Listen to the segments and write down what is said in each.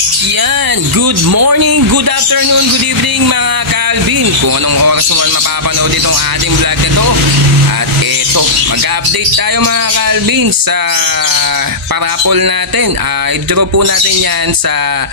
Yan, good morning, good afternoon, good evening mga Calvin. Kung anong oras mo man mapapanood itong ating vlog nito. At eto, mag-update tayo mga Calvin sa parapol natin. I-draw po natin yan sa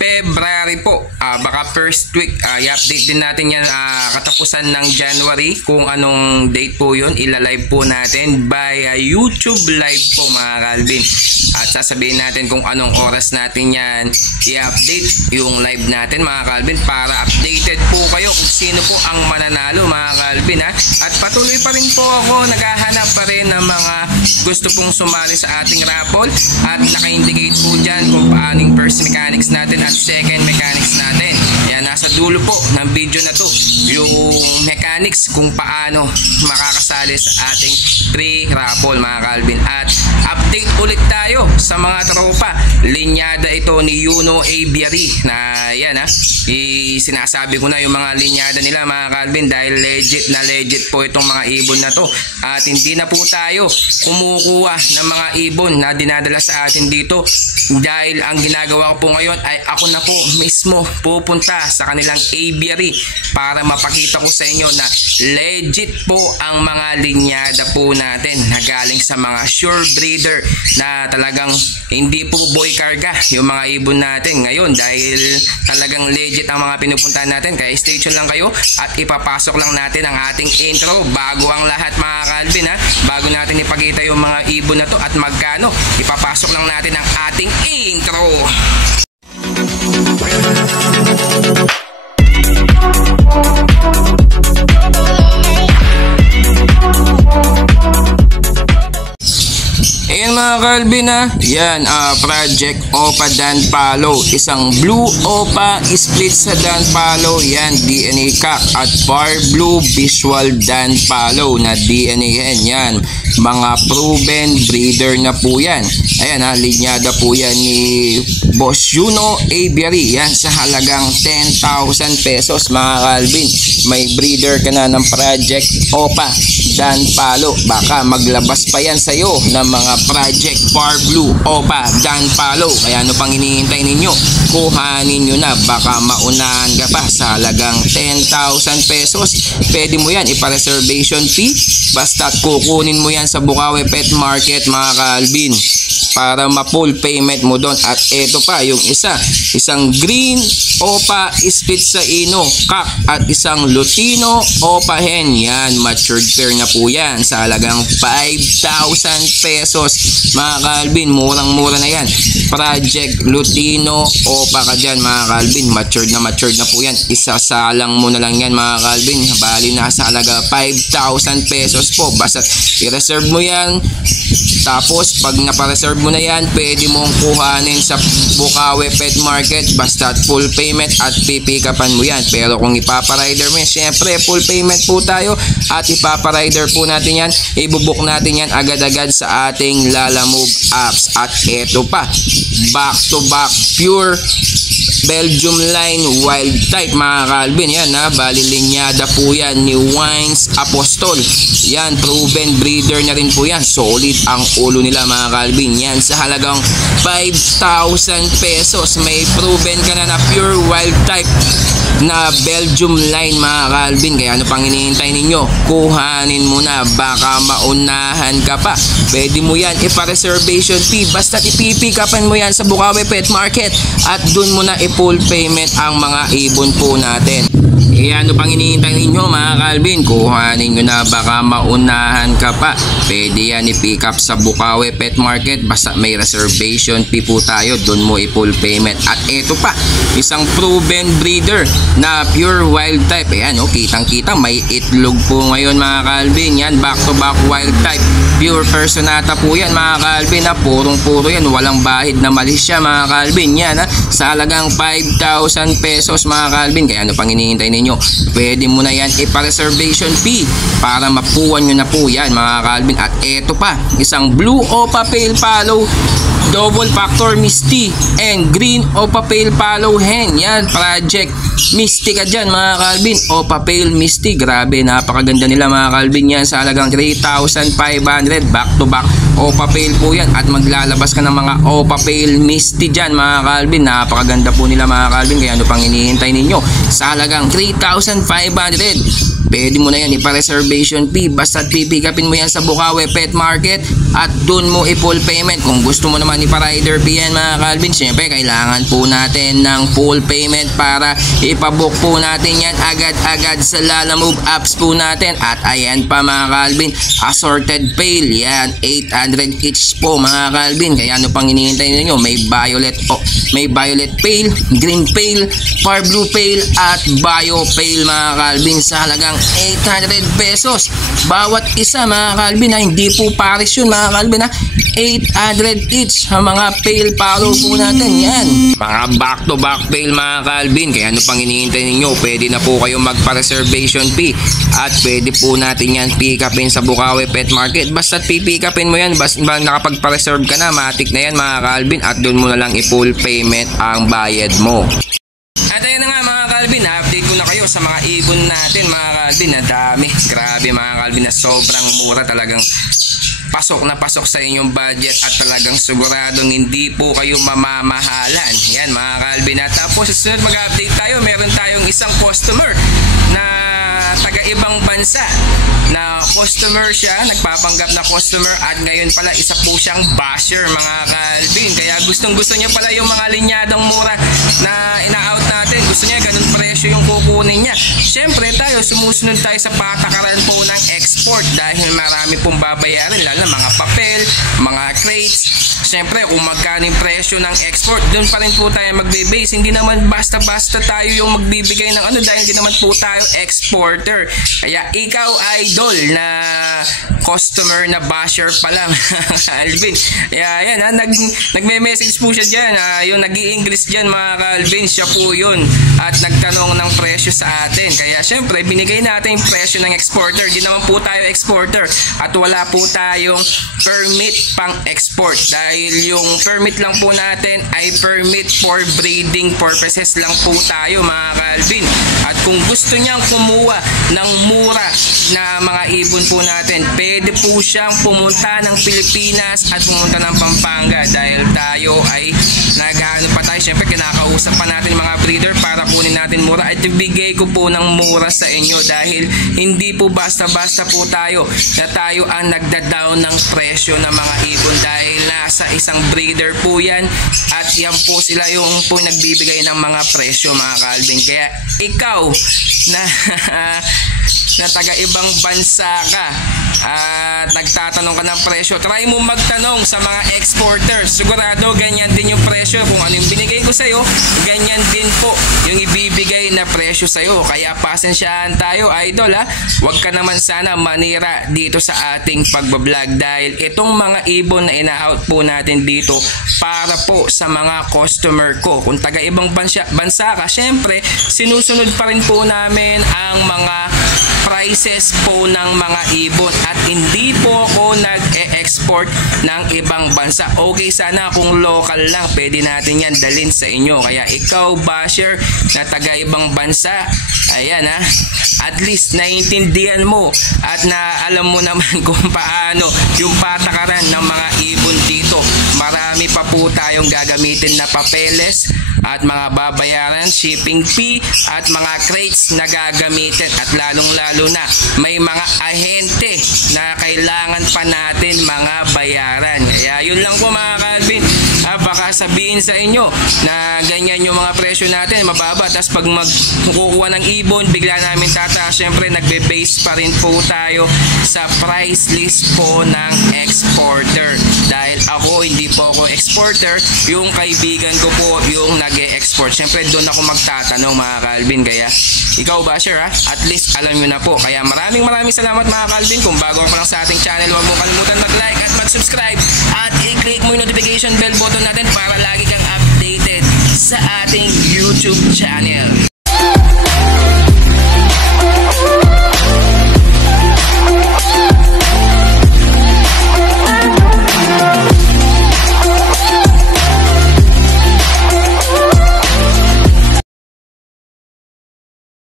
February po, baka first week. I-update din natin yan katapusan ng January. Kung anong date po yun, ilalive po natin by YouTube live po mga Calvin. At sasabihin natin kung anong oras natin yan i-update yung live natin mga Calvin, para updated po kayo kung sino po ang mananalo mga Calvin ha. At patuloy pa rin po ako, naghahanap pa rin ng mga gusto pong sumali sa ating raffle. At naka-indicate po dyan kung paano yung first mechanics natin at second mechanics natin. Yan, nasa dulo po ng video na to yung mechanics kung paano makakasali sa ating free raffle mga Calvin. At update ulit tayo sa mga tropa. Linyada ito ni Yuno Aviary na yan ha. Sinasabi ko na yung mga linyada nila mga Calvin dahil legit po itong mga ibon na to. At hindi na po tayo kumukuha ng mga ibon na dinadala sa atin dito, dahil ang ginagawa ko po ngayon ay ako na po mismo pupunta sa kanilang aviary para mapakita ko sa inyo na legit po ang mga linyada po natin na galing sa mga sure breeder na talagang hindi po boy karga yung mga ibon natin ngayon, dahil talagang legit ang mga pinupuntahan natin. Kaya stay tuned lang kayo at ipapasok lang natin ang ating intro bago ang lahat mga Calvin ha. Bago natin ipakita yung mga ibon na to at magkano, ipapasok lang natin ang ating intro. Ayan mga Calvin ha. Yan, Project Opa Dan Palo. Isang blue Opa split sa Dan Palo. Yan, DNA Cock at Far Blue Visual Dan Palo na DNA yan. Yan, mga proven breeder na po yan. Ayan ha, linyada po yan ni Boss Yuno Aviary. Yan, sa halagang 10,000 pesos mga Calvin. May breeder ka na ng Project Opa Dan Palo. Baka maglabas pa yan sa'yo ng mga Project Far Blue Opa Dan Palo. Kaya ano pang hinihintay ninyo? Kuhanin nyo na, baka maunahan ka pa sa halagang 10,000 pesos. Pwede mo yan ipa-reservation fee, basta't kukunin mo yan sa Bukawi Pet Market mga Calvin para ma-full payment mo doon. At eto pa yung isang green Opa split sa Ino Cock at isang Lutino Opa Hen. Yan, matured pair na po yan sa halagang 5,000 pesos mga Calvin. Murang-mura na yan. Project Lutino Opa ka dyan mga Calvin. Matured na po yan. Isasalang mo na lang yan mga Calvin. Bali nasa halaga 5,000 pesos po. Basta i-reserve mo yan. Tapos pag napa-reserve mo na yan, pwede mong kuhanin sa Bukawi Pet Market basta full payment at pipikapan mo yan. Pero kung ipaparider mo yan, syempre full payment po tayo at ipaparider po natin yan. Ibubuk natin yan agad-agad sa ating Lalamove apps. At eto pa, back to back pure Belgium line wild type mga Calvin. Yan ha, bali linyada po yan ni Wines Apostol. Yan, proven breeder na rin po yan. Solid ang ulo nila mga Calvin. Yan, sa halagang 5,000 pesos may proven ka na pure wild type na Belgium line mga Calvin. Kaya ano pang hinihintay ninyo? Kuhanin mo na, baka maunahan ka pa. Pwede mo yan ipa-reservation fee, basta ipipikapan mo yan sa Bukawi Pet Market at dun mo na i-full payment ang mga ibon po natin. Ano pang hinihintay ninyo mga Calvin? Kuhanin nyo na, baka maunahan ka pa. Pwede yan i-pick up sa Bukawi Pet Market basta may reservation fee po tayo, doon mo i-full payment. At eto pa, isang proven breeder na pure wild type. Ayan o, kitang-kita may itlog po ngayon mga Calvin. Yan, back to back wild type pure personata po yan mga Calvin na purong-puro yan, walang bahid na malis siya mga Calvin. Yan ha, sa halagang 5,000 pesos mga Calvin. Kaya ano pang hinihintay ninyo? Pwede mo na yan ipa-reservation fee para mapuwan nyo na po yan mga Calvin. At eto pa, isang blue Opa Pale Palo double factor Misty and green Opa Pale Palo Hen. Yan, Project Misty ka dyan mga Calvin. Opa Pale Misty, grabe, napakaganda nila mga Calvin. Yan sa halagang 3,500, back to back Opa Pale po yan at maglalabas ka ng mga Opa Pale Misty dyan mga Calvin. Napakaganda po nila mga Calvin, kaya ano pang hinihintay ninyo? Sa halagang 3,500 pwede mo na yan ipa-reservation fee, basta pipikapin mo yan sa Bukawi Pet Market at dun mo i-full payment. Kung gusto mo naman ipa-rider fee yan mga Calvin, syempre kailangan po natin ng full payment para ipabook po natin yan agad-agad sa Lalamove apps po natin. At ayan pa mga Calvin, assorted pail yan, 800 each po mga Calvin, kaya ano pang hinihintay ninyo? May violet pail, green pail, far blue pail at bio pail mga Calvin sa halagang 800 pesos bawat isa mga Calvin, hindi po pares yun mga Calvin, 800 each ang mga pail follow po natin yan, mga back to back pail mga Calvin, kaya ano pang hinihintay ninyo? Pwede na po kayo magpa-reservation fee at pwede po natin yan pick upin sa Bukawi Pet Market. Basta pick upin mo yan, basta nakapagpa-reserve ka na, matik na yan mga Calvin, at doon mo na lang i-full payment ang bayad mo. At ayun na nga mga Calvin, update ko na kayo sa mga ibon natin mga Calvin, na dami, grabe mga Calvin, na sobrang mura, talagang pasok na pasok sa inyong budget at talagang siguradong hindi po kayo mamamahalan. Yan mga Calvin. At tapos sa sunod mag-update tayo, meron tayong isang customer na taga-ibang bansa na customer siya, nagpapanggap na customer, at ngayon pala isa po siyang basher mga Calvin. Kaya gustong-gusto niya pala yung mga linyadong mura na ina-out natin. Gusto niya ganun presyo yung kukunin niya. Siyempre tayo, sumusunod tayo sa patakaran po ng export dahil marami pong babayaran, lalo na mga papel, mga crates. Siyempre kung magkano yung presyo ng export, doon pa rin po tayo magbe-base. Hindi naman basta-basta tayo yung magbibigay ng ano, dahil hindi naman po tayo exporter. Kaya ikaw idol na customer na basher pa lang Calvin. Kaya yan nagme-message po siya dyan, yung nag-i-English dyan mga Calvin, siya po yun at nagtanong ng presyo sa atin. Kaya syempre binigay natin yung presyo ng exporter. Di naman po tayo exporter at wala po tayong permit pang export, dahil yung permit lang po natin ay permit for breeding purposes lang po tayo mga Calvin. At kung gusto niyang kumuha ng mura na mga ibon po natin, pwede po siyang pumunta ng Pilipinas at pumunta ng Pampanga, dahil tayo ay nag-ano pa tayo, syempre kinakausap pa natin mga breeder para kunin natin mura, at ibigay ko po ng mura sa inyo, dahil hindi po basta-basta po tayo na tayo ang nagda-down ng presyo ng mga ibon, dahil nasa isang breeder po yan at yan po sila yung po nagbibigay ng mga presyo mga Calvin. Kaya ikaw na na taga-ibang bansa ka at nagtatanong ka ng presyo, try mo magtanong sa mga exporter. Sigurado ganyan din yung presyo. Kung ano yung binigay ko sa'yo, ganyan din po yung ibibigay na presyo sa'yo. Kaya pasensyahan tayo idol ha, huwag ka naman sana manira dito sa ating pagbablog, dahil itong mga ibon na ina-out po natin dito para po sa mga customer ko. Kung taga-ibang bansa ka, syempre sinusunod pa rin po namin ang mga prices po ng mga ibon at hindi po ako nag-e-export ng ibang bansa. Okay sana kung local lang, pwede natin yan dalhin sa inyo. Kaya ikaw basher na taga-ibang bansa, ayan ha, at least naiintindihan mo at na alam mo naman kung paano yung patakaran ng mga ibon dito. Marami pa po tayong gagamitin na papeles at mga babayaran, shipping fee at mga crates na gagamitin, at lalong-lalo na may mga ahente na kailangan pa natin mga bayaran. Kaya yun lang po mga Calvin. Baka sabihin sa inyo na ganyan yung mga presyo natin, mababa, tapos pag magkukuha ng ibon bigla namin tataas. Syempre nagbe-base pa rin po tayo sa price list po ng exporter, dahil ako hindi po ako exporter, yung kaibigan ko po yung nag-e-export. Syempre doon ako magtatanong mga Calvin. Kaya ikaw basher ha, at least alam nyo na po. Kaya maraming salamat mga Calvin. Kung bago ka pa lang sa ating channel, huwag mo kalimutan mag-like at mag-subscribe at i-click mo yung notification bell button natin para lagi kang updated sa ating YouTube channel.